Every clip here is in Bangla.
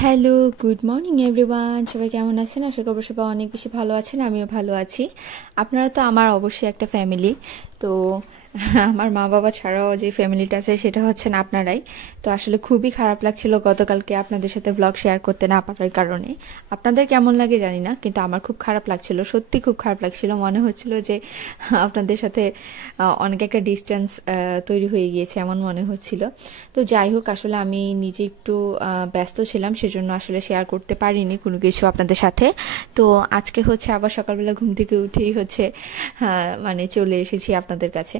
Hello, good morning everyone. সবাই কেমন আছেন? আশা করব সবাই অনেক বেশি ভালো আছেন। আমিও ভালো আছি। আপনারা তো আমার অবশ্যই একটা ফ্যামিলি। তো আমার মা বাবা ছাড়াও যে ফ্যামিলিটা আছে সেটা হচ্ছেন আপনারাই। তো আসলে খুবই খারাপ লাগছিল গতকালকে আপনাদের সাথে ব্লগ শেয়ার করতে না পারার কারণে। আপনাদের কেমন লাগে জানি না, কিন্তু আমার খুব খারাপ লাগছিল, সত্যি খুব খারাপ লাগছিল। মনে হচ্ছিল যে আপনাদের সাথে অনেক একটা ডিস্টেন্স তৈরি হয়ে গিয়েছে এমন মনে হচ্ছিল। তো যাই হোক, আসলে আমি নিজে একটু ব্যস্ত ছিলাম, সেজন্য আসলে শেয়ার করতে পারিনি কোনো কিছু আপনাদের সাথে। তো আজকে হচ্ছে আবার সকালবেলা ঘুম থেকে উঠেই হচ্ছে মানে চলে এসেছি আপনাদের কাছে।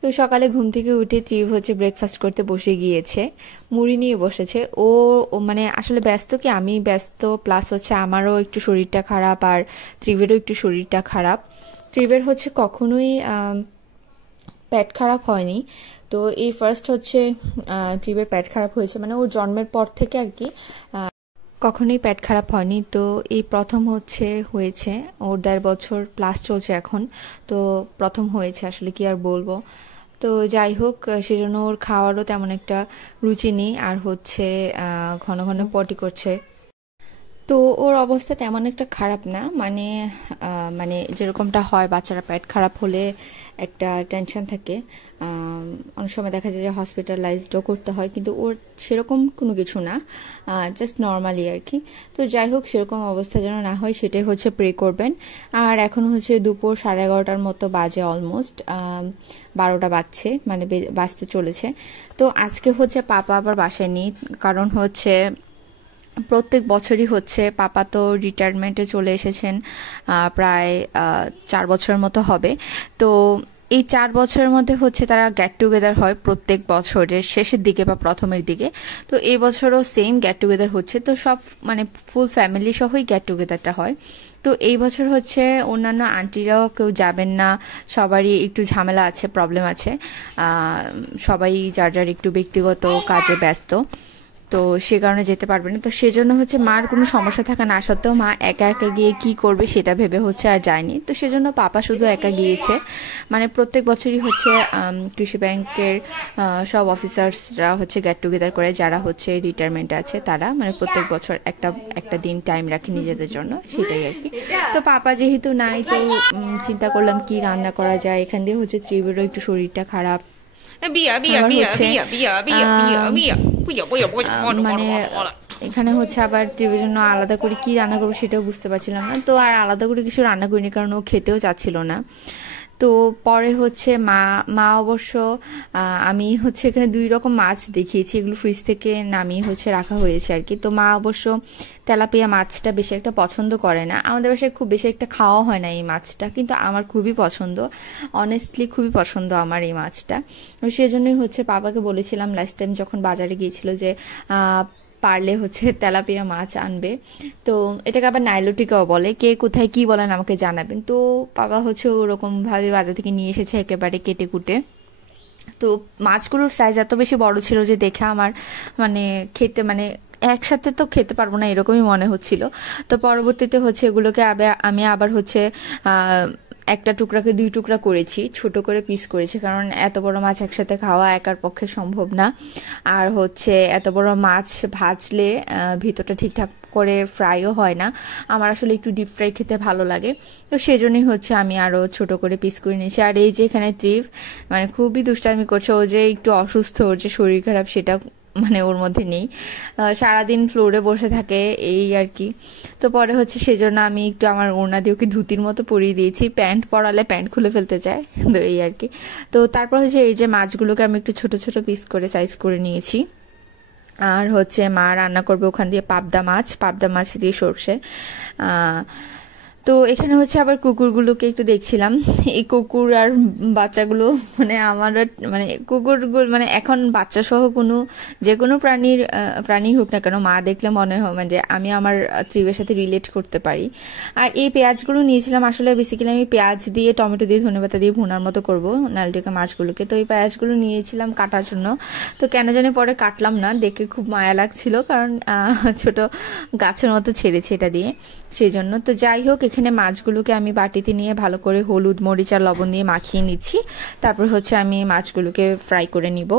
তো সকালে ঘুম থেকে উঠে ত্রিভ হচ্ছে ব্রেকফাস্ট করতে বসে গিয়েছে, মুড়ি নিয়ে বসেছে। ও মানে আসলে ব্যস্ত কি, আমি ব্যস্ত, প্লাস হচ্ছে আমারও একটু শরীরটা খারাপ আর ত্রিভেরও একটু শরীরটা খারাপ। ত্রিভের হচ্ছে কখনোই পেট খারাপ হয়নি। তো এই ফার্স্ট হচ্ছে ত্রিবের পেট খারাপ হয়েছে, মানে ওর জন্মের পর থেকে আর কি কখনোই পেট খারাপ হয়নি। তো এই প্রথম হচ্ছে হয়েছে, ওর 1.5 বছর প্লাস চলছে এখন। তো প্রথম হয়েছে, আসলে কি আর বলবো। তো যাই হোক, সেজন্য ওর খাওয়ারও তেমন একটা রুচি নেই, আর হচ্ছে ঘন ঘন পটি করছে। তো ওর অবস্থা তেমন একটা খারাপ না, মানে মানে যেরকমটা হয় বাচ্চারা পেট খারাপ হলে একটা টেনশন থাকে। অনেক সময় দেখা যায় যে হসপিটালাইজডও করতে হয়, কিন্তু ওর সেরকম কোনো কিছু না, জাস্ট নর্মালি আর কি। তো যাই হোক, সেরকম অবস্থা যেন না হয় সেটাই হচ্ছে প্রে করবেন। আর এখন হচ্ছে দুপুর 11:30 মতো বাজে, অলমোস্ট 12টা বাজছে, মানে বাজতে চলেছে। তো আজকে হচ্ছে পাপা আবার বাসায় নেই, কারণ হচ্ছে প্রত্যেক বছরই হচ্ছে পাপা তো রিটায়ারমেন্টে চলে এসেছেন, প্রায় 4 বছর মতো হবে। তো এই 4 বছরের মধ্যে হচ্ছে তারা গেট টুগেদার হয় প্রত্যেক বছরের শেষের দিকে বা প্রথমের দিকে। তো এই বছরও সেম গেট টুগেদার হচ্ছে, তো সব মানে ফুল ফ্যামিলি সহই গেট টুগেদারটা হয়। তো এই বছর হচ্ছে অন্যান্য আন্টিরাও কেউ যাবেন না, সবারই একটু ঝামেলা আছে, প্রবলেম আছে। সবাই যার যার একটু ব্যক্তিগত কাজে ব্যস্ত, তো সে কারণে যেতে পারবে না। তো সেজন্য হচ্ছে মার কোনো সমস্যা থাকা না সত্ত্বেও মা একা একা গিয়ে কি করবে সেটা ভেবে হচ্ছে আর যায়নি। তো সেজন্য পাপা শুধু একা গিয়েছে। মানে প্রত্যেক বছরই হচ্ছে কৃষি ব্যাংকের সব অফিসার্সরা হচ্ছে গেট টুগেদার করে, যারা হচ্ছে রিটায়ারমেন্টে আছে তারা, মানে প্রত্যেক বছর একটা একটা দিন টাইম রাখে নিজেদের জন্য, সেটাই আর কি। তো পাপা যেহেতু নাই, তো চিন্তা করলাম কি রান্না করা যায়। এখান দিয়ে হচ্ছে ত্রিবেরও একটু শরীরটা খারাপ, আবার হচ্ছে মানে এখানে হচ্ছে আবার টিভির জন্য আলাদা করে কি রান্না করবো সেটাও বুঝতে পারছিলাম না। তো আর আলাদা করে কিছু রান্না করিনি, কারণ ও খেতেও চাচ্ছিল না। তো পরে হচ্ছে মা মা অবশ্য আমি হচ্ছে এখানে 2 রকম মাছ দেখিয়েছি, এগুলো ফ্রিজ থেকে নামিয়ে হচ্ছে রাখা হয়েছে আর কি। তো মা অবশ্য তেলাপিয়া মাছটা বেশি একটা পছন্দ করে না, আমাদের বাসায় খুব বেশি একটা খাওয়া হয় না এই মাছটা, কিন্তু আমার খুবই পছন্দ, অনেস্টলি খুবই পছন্দ আমার এই মাছটা। সেজন্যই হচ্ছে বাবাকে বলেছিলাম লাস্ট টাইম যখন বাজারে গিয়েছিল যে পারলে হচ্ছে তেলাপিয়া মাছ আনবে। তো এটাকে আবার নাইলোটিকাও বলে, কে কোথায় কি বলেন আমাকে জানাবেন। তো বাবা হচ্ছে ওরকম ভাবে বাজার থেকে নিয়ে এসেছে একেবারে কেটে কুটে। তো মাছগুলোর সাইজ এত বেশি বড় ছিল যে দেখে আমার মানে খেতে, মানে একসাথে তো খেতে পারবো না এরকমই মনে হচ্ছিল। তো পরবর্তীতে হচ্ছে এগুলোকে আমি আবার হচ্ছে একটা টুকরাকে 2 টুকরা করেছি, ছোট করে পিস করেছি, কারণ এত বড় মাছ একসাথে খাওয়া একার পক্ষে সম্ভব না। আর হচ্ছে এত বড় মাছ ভাজলে ভিতরটা ঠিকঠাক করে ফ্রাইও হয় না, আমার আসলে একটু ডিপ ফ্রাই খেতে ভালো লাগে। তো সেজন্যই হচ্ছে আমি আরও ছোট করে পিস করে নিয়েছি। আর এই যে এখানে ত্রিভ মানে খুবই দুষ্টামি করছে, ও যে একটু অসুস্থ, ওর যে শরীর খারাপ সেটা মানে ওর মধ্যে নেই, সারাদিন ফ্লোরে বসে থাকে এই আর কি। তো পরে হচ্ছে সেজন্য আমি একটু আমার ওড়না দিয়ে ওকে ধুতির মতো পরিয়ে দিয়েছি, প্যান্ট পরালে প্যান্ট খুলে ফেলতে চায়, তো এই আর কি। তো তারপর হচ্ছে এই যে মাছগুলোকে আমি একটু ছোট ছোট পিস করে সাইজ করে নিয়েছি। আর হচ্ছে মা রান্না করবে ওখান দিয়ে পাবদা মাছ দিয়ে সর্ষে। তো এখানে হচ্ছে আবার কুকুরগুলোকে একটু দেখছিলাম, এই কুকুর আর বাচ্চাগুলো, মানে আমার মানে কুকুরগুলো মানে এখন বাচ্চা সহ যে কোনো প্রাণী হোক না কেন, মা দেখলে মনে হয় মানে আমি আমার ত্রিবের সাথে রিলেট করতে পারি। আর এই পেঁয়াজগুলো নিয়েছিলাম, আসলে বেসিক্যালি আমি পেঁয়াজ দিয়ে টমেটো দিয়ে ধনেপাতা দিয়ে ভুনার মতো করবো নালটিকা মাছগুলোকে। তো এই পেঁয়াজগুলো নিয়েছিলাম কাটার জন্য, তো কেন জানি পরে কাটলাম না, দেখে খুব মায়া লাগছিল, কারণ ছোট গাছের মতো ছেড়েছে এটা দিয়ে, সেই জন্য। তো যাই হোক, এখানে মাছগুলোকে আমি বাটিতে নিয়ে ভালো করে হলুদ মরিচ আর লবণ দিয়ে মাখিয়ে নিচ্ছি, তারপর হচ্ছে আমি মাছগুলোকে ফ্রাই করে নিব।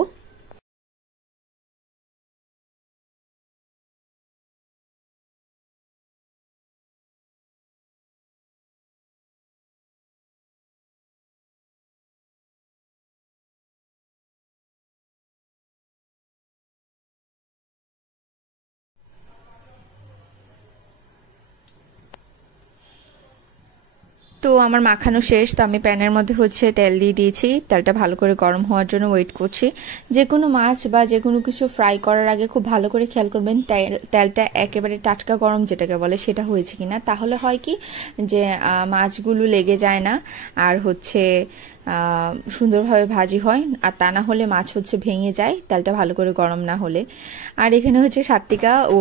তো আমার মাখানো শেষ। তো আমি প্যানের মধ্যে হচ্ছে তেল দিয়ে দিয়েছি, তেলটা ভালো করে গরম হওয়ার জন্য ওয়েট করছি। যে কোনো মাছ বা যে কোনো কিছু ফ্রাই করার আগে খুব ভালো করে খেয়াল করবেন তেলটা একেবারে টাটকা গরম যেটাকে বলে সেটা হয়েছে কিনা। তাহলে হয় কি যে মাছগুলো লেগে যায় না, আর হচ্ছে সুন্দরভাবে ভাজি হয়। আর তা না হলে মাছ হচ্ছে ভেঙে যায় তেলটা ভালো করে গরম না হলে। আর এখানে হচ্ছে সাত্বিকা ও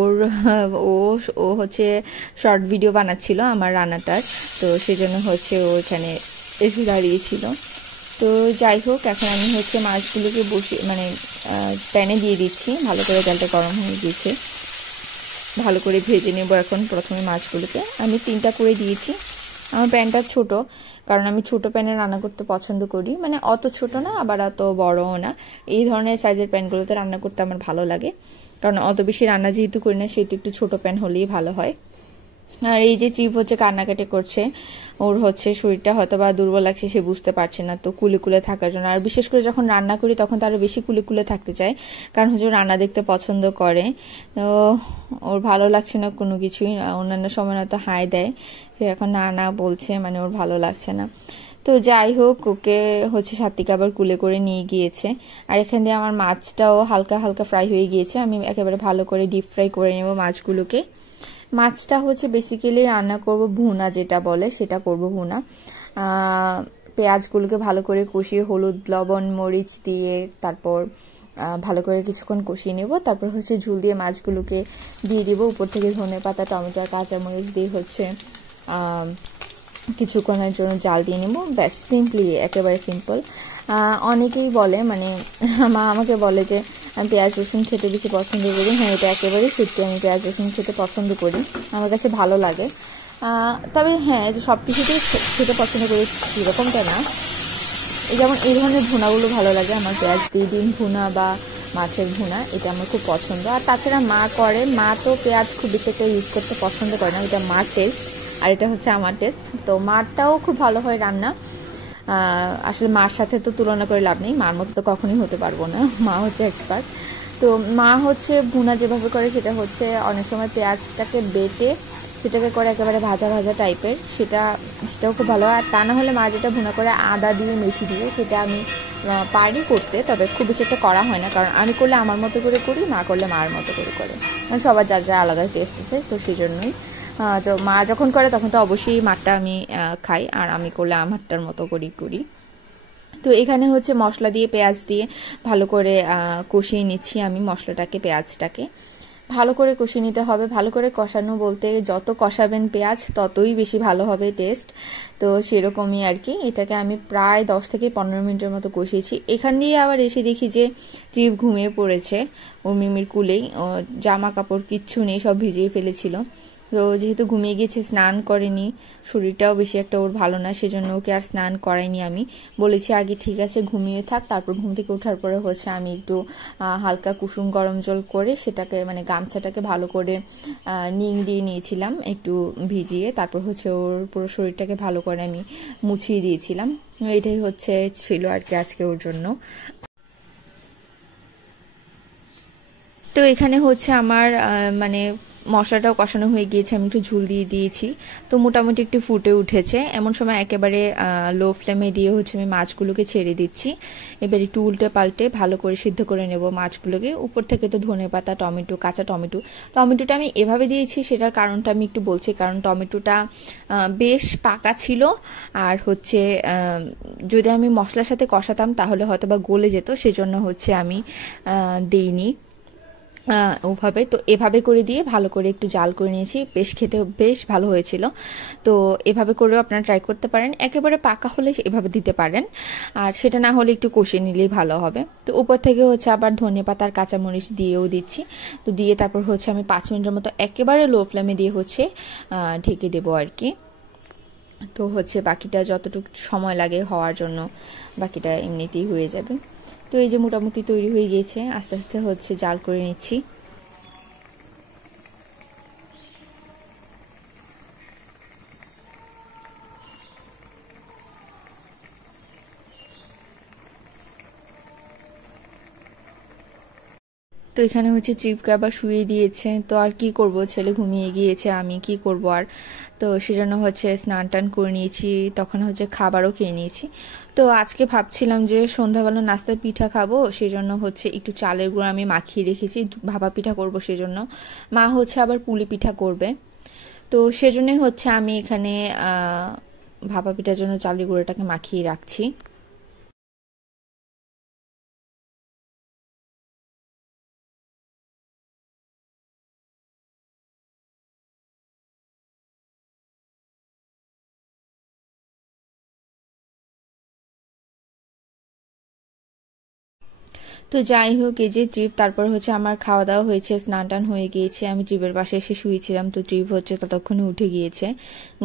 ও হচ্ছে শর্ট ভিডিও বানাচ্ছিল আমার রান্নাটার, তো সেজন্য হচ্ছে ও এখানে এসে দাঁড়িয়েছিল। তো যাই হোক, এখন আমি হচ্ছে মাছগুলোকে বসিয়ে মানে প্যানে দিয়ে দিচ্ছি। ভালো করে তেলটা গরম হয়ে গিয়েছে, ভালো করে ভেজে নেব। এখন প্রথমে মাছগুলোকে আমি 3টা করে দিয়েছি। আমার প্যানটা ছোট, কারণ আমি ছোট প্যানে রান্না করতে পছন্দ করি, মানে অত ছোট না আবার অত বড়ও না। এই ধরনের সাইজের প্যানগুলোতে রান্না করতে আমার ভালো লাগে, কারণ অত বেশি রান্না যেহেতু করি না সেহেতু একটু ছোট প্যান হলেই ভালো হয়। আর এই যে ট্রিপ হচ্ছে কান্নাকাটি করছে, ওর হচ্ছে শরীরটা হয়তো বা দুর্বল লাগছে, সে বুঝতে পারছে না, তো কুলে কুলে থাকার জন্য। আর বিশেষ করে যখন রান্না করি তখন তো আরো বেশি কুলে কুলে থাকতে চায়, কারণ হচ্ছে রান্না দেখতে পছন্দ করে। তো ওর ভালো লাগছে না কোনো কিছুই, অন্যান্য সময় হয়তো হাই দেয়, সে এখন না না বলছে, মানে ওর ভালো লাগছে না। তো যাই হোক, ওকে হচ্ছে সাত্বিকা আবার কুলে করে নিয়ে গিয়েছে। আর এখান দিয়ে আমার মাছটাও হালকা হালকা ফ্রাই হয়ে গিয়েছে। আমি একেবারে ভালো করে ডিপ ফ্রাই করে নেব মাছগুলোকে। মাছটা হচ্ছে বেসিক্যালি রান্না করব ভুনা, যেটা বলে সেটা করব ভুনা। পেঁয়াজগুলোকে ভালো করে কষিয়ে হলুদ লবণ মরিচ দিয়ে তারপর ভালো করে কিছুক্ষণ কষিয়ে নেব। তারপর হচ্ছে ঝুল দিয়ে মাছগুলোকে দিয়ে দিব, উপর থেকে ধনেপাতা টমেটো আর কাঁচামরিচ দিয়ে হচ্ছে কিছুক্ষণের জন্য জাল দিয়ে নেব। ব্যাস, সিম্পলি, একেবারে সিম্পল। অনেকেই বলে, মানে মা আমাকে বলে যে আমি পেঁয়াজ রসুন খেতে বেশি পছন্দ করি। হ্যাঁ, এটা একেবারেই সত্যি, আমি পেঁয়াজ রসুন খেতে পছন্দ করি, আমার কাছে ভালো লাগে। তবে হ্যাঁ, যে সব কিছুতেই খেতে পছন্দ করি সেরকমটা না। যেমন এই ধরনের ভুনাগুলো ভালো লাগে আমার, পেঁয়াজ দিয়ে ডিম ভুনা বা মাছের ভুনা, এটা আমার খুব পছন্দ। আর তাছাড়া মা করে, মা তো পেঁয়াজ খুব বেশি একটা ইউজ করতে পছন্দ করে না, এটা মার টেস্ট আর এটা হচ্ছে আমার টেস্ট। তো মারটাও খুব ভালো হয় রান্না। আসলে মার সাথে তো তুলনা করে লাভ নেই, মার মতো তো কখনোই হতে পারবো না, মা হচ্ছে এক্সপার্ট। তো মা হচ্ছে ভুনা যেভাবে করে সেটা হচ্ছে অনেক সময় পেঁয়াজটাকে বেটে সেটাকে করে একেবারে ভাজা ভাজা টাইপের, সেটাও খুব ভালো হয়। আর তা না হলে মা যেটা ভুনা করে আদা দিয়ে মেথি দিয়ে, সেটা আমি পারি করতে, তবে খুব বেশি একটা করা হয় না, কারণ আমি করলে আমার মতো করে করি, মা করলে মার মতো করে করে, মানে সবার যার যা আলাদা টেস্ট আছে, তো সেই জন্যই। তো মা যখন করে তখন তো অবশ্যই মারটা আমি খাই, আর আমি করলে আমারটার মতো করেই করি। তো এখানে হচ্ছে মশলা দিয়ে পেঁয়াজ দিয়ে ভালো করে কষিয়ে নিচ্ছি আমি মশলাটাকে, পেঁয়াজটাকে ভালো করে কষিয়ে নিতে হবে। ভালো করে কষানো বলতে যত কষাবেন পেঁয়াজ ততই বেশি ভালো হবে টেস্ট, তো সেরকমই আর কি। এটাকে আমি প্রায় 10 থেকে 15 মিনিটের মতো কষিয়েছি। এখান দিয়ে আবার এসে দেখি যে ট্রিপ ঘুমিয়ে পড়েছে ওর মিমির কুলেই, জামা কাপড় কিচ্ছু নেই, সব ভিজিয়ে ফেলেছিল। তো যেহেতু ঘুমিয়ে গিয়েছে, স্নান করেনি, শরীরটাও বেশি একটা ওর ভালো না, সেজন্য ওকে আর স্নান করাইনি। আমি বলেছি আগে ঠিক আছে ঘুমিয়ে থাক, তারপর ঘুম থেকে ওঠার পরে হচ্ছে আমি একটু হালকা কুসুম গরম জল করে সেটাকে, মানে গামছাটাকে ভালো করে নিংড়িয়ে নিয়েছিলাম একটু ভিজিয়ে, তারপর হচ্ছে ওর পুরো শরীরটাকে ভালো করে আমি মুছিয়ে দিয়েছিলাম। এটাই হচ্ছে ছিল আর কি আজকে ওর জন্য। তো এখানে হচ্ছে আমার মানে মশলাটাও কষানো হয়ে গিয়েছে, আমি একটু ঝুল দিয়ে দিয়েছি, তো মোটামুটি একটু ফুটে উঠেছে। এমন সময় একেবারে লো ফ্লেমে দিয়ে হচ্ছে আমি মাছগুলোকে ছেড়ে দিচ্ছি। এবার একটু উল্টে পাল্টে ভালো করে সিদ্ধ করে নেব মাছগুলোকে। উপর থেকে তো ধনেপাতা টমেটো, কাঁচা টমেটোটা আমি এভাবে দিয়েছি, সেটার কারণটা আমি একটু বলছি, কারণ টমেটোটা বেশ পাকা ছিল, আর হচ্ছে যদি আমি মশলার সাথে কষাতাম তাহলে হয়তো বা গলে যেত, সেজন্য হচ্ছে আমি দিইনি ওভাবে। তো এভাবে করে দিয়ে ভালো করে একটু জাল করে নিয়েছি, বেশ খেতে বেশ ভালো হয়েছিল। তো এভাবে করেও আপনারা ট্রাই করতে পারেন, একেবারে পাকা হলে এভাবে দিতে পারেন, আর সেটা না হলে একটু কষিয়ে নিলেই ভালো হবে। তো উপর থেকে হচ্ছে আবার ধনেপাতা আর কাঁচামরিচ দিয়েও দিচ্ছি। তো দিয়ে তারপর হচ্ছে আমি 5 মিনিটের মতো একেবারে লো ফ্লেমে দিয়ে হচ্ছে ঢেকে দেবো আর কি। তো হচ্ছে বাকিটা যতটুকু সময় লাগে হওয়ার জন্য বাকিটা এমনিতেই হয়ে যাবে। তো এই যে মোটামুটি তৈরি হয়ে গিয়েছে, আস্তে আস্তে হচ্ছে জাল করে নিচ্ছি। তো এখানে হচ্ছে চিপকে আবার শুয়ে দিয়েছে, তো আর কি করব, ছেলে ঘুমিয়ে গিয়েছে, আমি কি করব আর। তো সেজন্য হচ্ছে স্নান টান করে নিয়েছি, তখন হচ্ছে খাবারও খেয়ে নিয়েছি। তো আজকে ভাবছিলাম যে সন্ধ্যাবেলা নাস্তায় পিঠা খাবো, সেজন্য হচ্ছে একটু চালের গুঁড়ো আমি মাখিয়ে রেখেছি, ভাপা পিঠা করব সেজন্য। মা হচ্ছে আবার পুলি পিঠা করবে, তো সেজন্যই হচ্ছে আমি এখানে ভাপা পিঠার জন্য চালের গুঁড়োটাকে মাখিয়ে রাখছি। তো যাই হোক, এই যে ট্রিপ, তারপর হচ্ছে আমার খাওয়া দাওয়া হয়েছে, স্নান টান হয়ে গিয়েছে, আমি ট্রিপের পাশে এসে শুয়েছিলাম। তো ট্রিপ হচ্ছে ততক্ষণে উঠে গিয়েছে,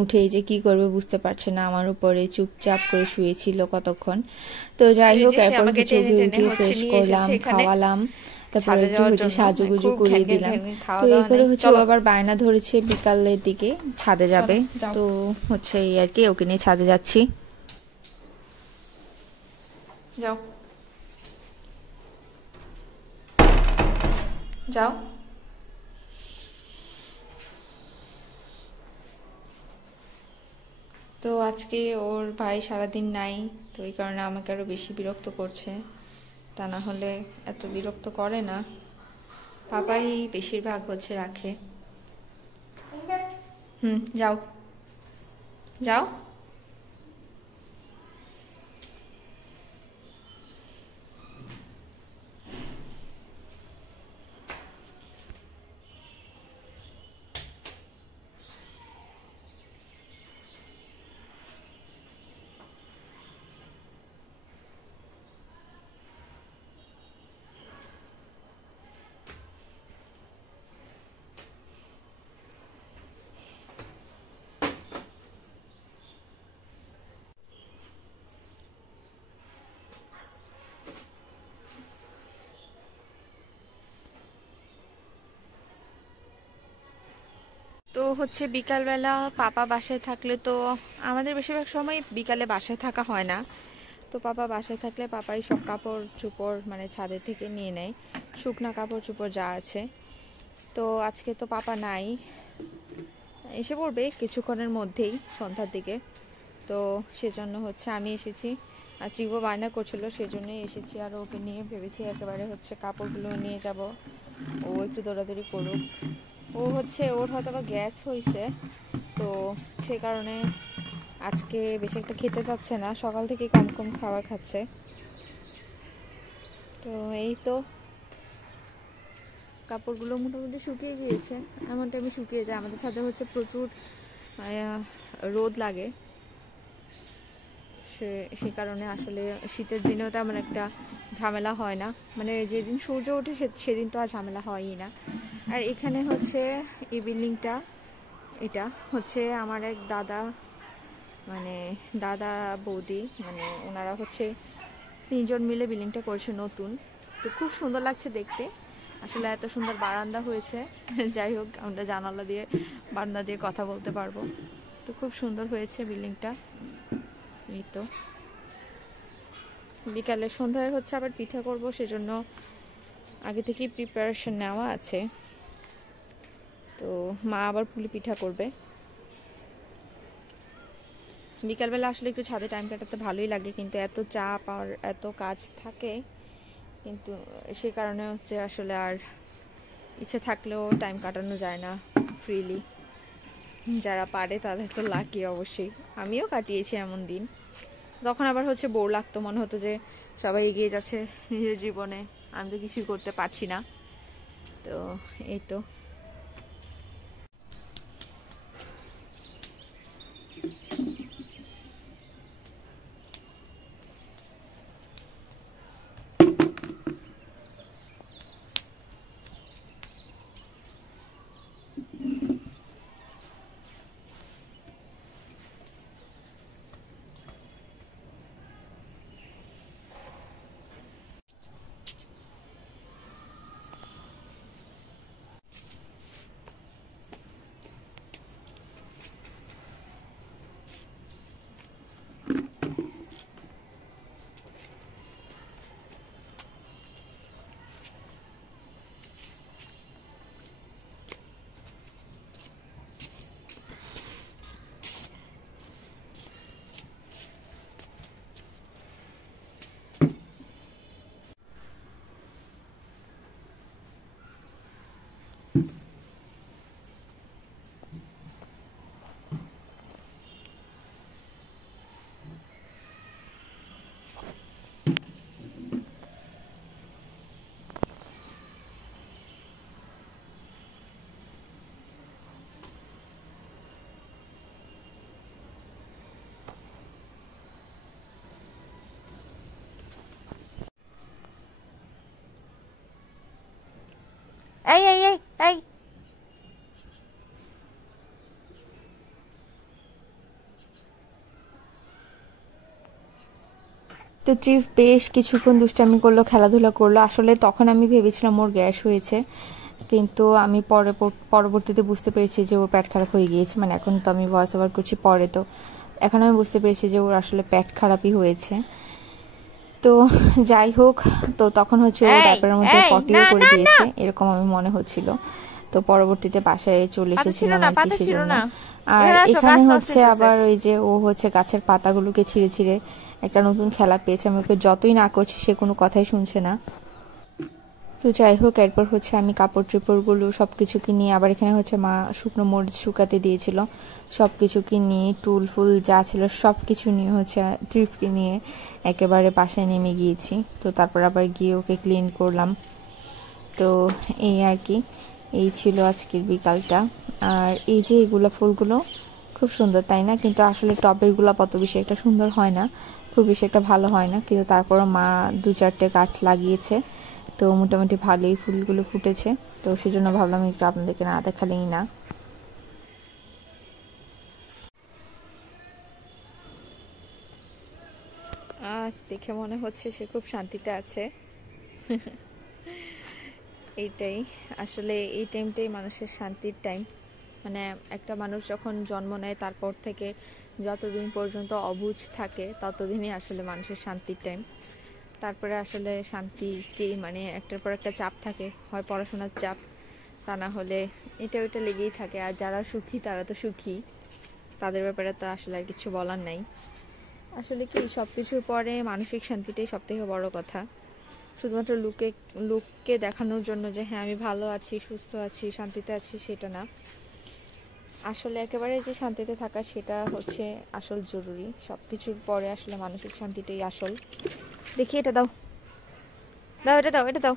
উঠে এই যে কি করবে বুঝতে পারছে না, আমার উপরে চুপচাপ করে শুয়েছিল কতক্ষণ। তো যাই হোক, এরপর হচ্ছে ওকে উঠিয়ে ফ্রেশ করলাম, খাওয়ালাম, তারপর একটু হচ্ছে সাজুগুজু করে দিলাম। তো এই করে হচ্ছে ও আবার বায়না ধরেছে বিকালের দিকে ছাদে যাবে। তো হচ্ছে এই আর কি, ওকে নিয়ে ছাদে যাচ্ছি। যাও যাও। তো আজকে ওর ভাই সারাদিন নাই, তো এই কারণে আমাকে আরো বেশি বিরক্ত করছে, তা না হলে এত বিরক্ত করে না। পাপাই বেশিরভাগ হচ্ছে রাখে। যাও যাও। তো হচ্ছে বিকালবেলা পাপা বাসায় থাকলে তো আমাদের বেশিরভাগ সময় বিকালে বাসায় থাকা হয় না। তো পাপা বাসায় থাকলে পাপাই সব কাপড় চোপড় মানে ছাদের থেকে নিয়ে নেয়, শুকনা কাপড় চোপড় যা আছে। তো আজকে তো পাপা নাই, এসে পড়বে কিছুক্ষণের মধ্যেই সন্ধ্যার দিকে। তো সেজন্য হচ্ছে আমি এসেছি, আর চিবো বায়না করছিল সেজন্যই এসেছি, আর ওকে নিয়ে ভেবেছি একেবারে হচ্ছে কাপড়গুলো নিয়ে যাব, ও একটু দৌড়াদৌড়ি করুক। ও হচ্ছে ওর হয়তো বা গ্যাস হয়েছে, তো সে কারণে আজকে বেশি একটা খেতে চাচ্ছে না, সকাল থেকে কম কম খাবার খাচ্ছে। তো এই তো কাপড়গুলো মোটামুটি শুকিয়ে গিয়েছে, এমন টাইমে শুকিয়ে যায়, আমাদের ছাদে হচ্ছে প্রচুর রোদ লাগে, সে কারণে আসলে শীতের দিনেও তেমন একটা ঝামেলা হয় না, মানে যেদিন সূর্য ওঠে সেদিন তো আর ঝামেলা হয়ই না। আর এখানে হচ্ছে এই বিল্ডিংটা, এটা হচ্ছে আমার এক দাদা, মানে দাদা বৌদি, মানে ওনারা হচ্ছে তিনজন মিলে বিল্ডিংটা করেছে নতুন। তো খুব সুন্দর লাগছে দেখতে, আসলে এত সুন্দর বারান্দা হয়েছে। যাই হোক, আমরা জানালা দিয়ে বারান্দা দিয়ে কথা বলতে পারবো, তো খুব সুন্দর হয়েছে বিল্ডিংটা। এই তো বিকালে সন্ধ্যায় হচ্ছে আবার পিঠা করব, সেজন্য আগে থেকেই প্রিপারেশন নেওয়া আছে। তো মা আবার পুলি পিঠা করবে। বিকালবেলা আসলে একটু ছাদে টাইম কাটাতে ভালোই লাগে, কিন্তু এত চাপ আর এত কাজ থাকে, কিন্তু সে কারণে হচ্ছে আসলে আর ইচ্ছে থাকলেও টাইম কাটানো যায় না ফ্রিলি। যারা পারে তাদের তো লাকি অবশ্যই, আমিও কাটিয়েছি এমন দিন, তখন আবার হচ্ছে বোর লাগতো, মনে হতো যে সবাই এগিয়ে যাচ্ছে নিজের জীবনে, আমি তো কিছুই করতে পারছি না। তো এই তো এই এই এই এই তো ট্রিপ বেশ কিছুক্ষণ দুষ্টামি করলো, খেলাধুলা করলো। আসলে তখন আমি ভেবেছিলাম ওর গ্যাস হয়েছে, কিন্তু আমি পরবর্তীতে বুঝতে পেরেছি যে ওর পেট খারাপ হয়ে গিয়েছে। মানে এখন তো আমি ভয়েস ওভার করছি, পরে তো এখন আমি বুঝতে পেরেছি যে ওর আসলে পেট খারাপই হয়েছে। তো যাই হোক, তো তখন হচ্ছে ও ডাইপারের মধ্যে পটিও করে দিয়েছে এরকম আমি মনে হচ্ছিল। তো পরবর্তীতে বাসায় চলে এসেছিলাম আর কি, সেজন্য। আর এখানে হচ্ছে আবার ওই যে ও হচ্ছে গাছের পাতাগুলোকে ছিঁড়ে ছিঁড়ে একটা নতুন খেলা পেয়েছে। আমি ওকে যতই না করছি সে কোনো কথাই শুনছে না। তো যাই হোক, এরপর হচ্ছে আমি কাপড় চোপড়গুলো সব কিছু কিনে, আবার এখানে হচ্ছে মা শুকনো মরিচ শুকাতে দিয়েছিল, সব কিছু কিনে টুল ফুল যা ছিল সব কিছু নিয়ে হচ্ছে ট্রিপকে নিয়ে একেবারে বাসায় নেমে গিয়েছি। তো তারপর আবার গিয়ে ওকে ক্লিন করলাম। তো এই আর কি, এই ছিল আজকের বিকালটা। আর এই যে এগুলো ফুলগুলো খুব সুন্দর, তাই না? কিন্তু আসলে টবেরগুলো অত বেশি একটা সুন্দর হয় না, খুব বেশি একটা ভালো হয় না, কিন্তু তারপরও মা 2-4টে গাছ লাগিয়েছে, তো মোটামুটি ভালোই ফুলগুলো ফুটেছে। তো সেজন্য ভাবলাম একটু আপনাদেরকে না দেখালেই না। দেখে মনে হচ্ছে সে খুব শান্তিতে আছে। এইটাই আসলে, এই টাইমটাই মানুষের শান্তির টাইম। মানে একটা মানুষ যখন জন্ম নেয় তারপর থেকে যতদিন পর্যন্ত অবুঝ থাকে ততদিনই আসলে মানুষের শান্তির টাইম। তারপরে আসলে শান্তি কি, মানে একটার পর একটা চাপ থাকে, হয় পড়াশোনার চাপ, তা না হলে এটা ওইটা লেগেই থাকে। আর যারা সুখী তারা তো সুখী, তাদের ব্যাপারে তো আসলে আর কিছু বলার নাই। আসলে কি, সব কিছুর পরে মানসিক শান্তিটাই সব থেকে বড় কথা। শুধুমাত্র লোককে দেখানোর জন্য যে হ্যাঁ আমি ভালো আছি, সুস্থ আছি, শান্তিতে আছি, সেটা না। আসলে একেবারে যে শান্তিতে থাকা সেটা হচ্ছে আসল জরুরি। সব কিছুর পরে আসলে মানসিক শান্তিটাই আসল। দেখি এটা দাও, দাও এটা দাও, এটা দাও।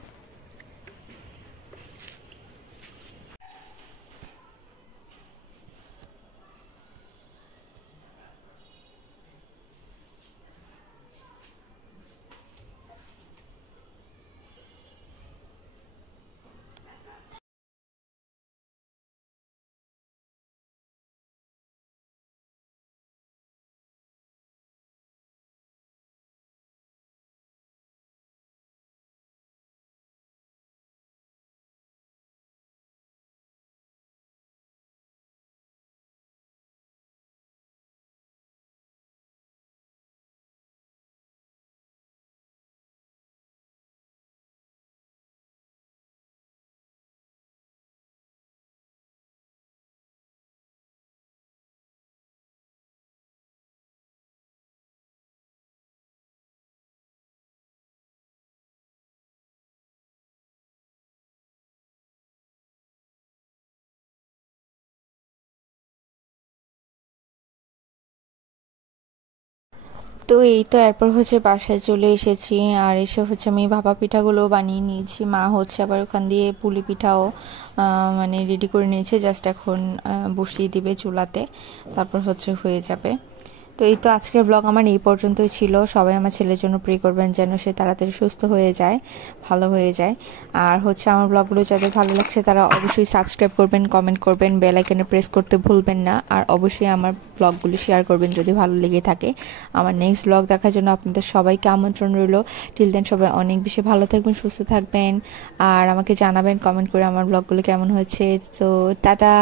তো এই তো এরপর হচ্ছে বাসায় চলে এসেছি। আর এসে হচ্ছে আমি ভাপা পিঠাগুলো বানিয়ে নিয়েছি। মা হচ্ছে আবার ওখান দিয়ে পুলি পিঠাও মানে রেডি করে নিয়েছে, জাস্ট এখন বসিয়ে দিবে চুলাতে, তারপর হচ্ছে হয়ে যাবে। তো এই তো আজকের ব্লগ আমার এই পর্যন্তই ছিল। সবাই আমার ছেলের জন্য প্রে করবেন যেন সে তাড়াতাড়ি সুস্থ হয়ে যায়, ভালো হয়ে যায়। আর হচ্ছে আমার ব্লগগুলো যাদের ভালো লাগছে তারা অবশ্যই সাবস্ক্রাইব করবেন, কমেন্ট করবেন, বেল আইকনে প্রেস করতে ভুলবেন না। আর অবশ্যই আমার ব্লগগুলো শেয়ার করবেন যদি ভালো লেগে থাকে। আমার নেক্সট ব্লগ দেখার জন্য আপনাদের সবাইকে আমন্ত্রণ রইল। টিল দেন সবাই অনেক বেশি ভালো থাকবেন, সুস্থ থাকবেন। আর আমাকে জানাবেন কমেন্ট করে আমার ব্লগগুলো কেমন হয়েছে। তো টাটা।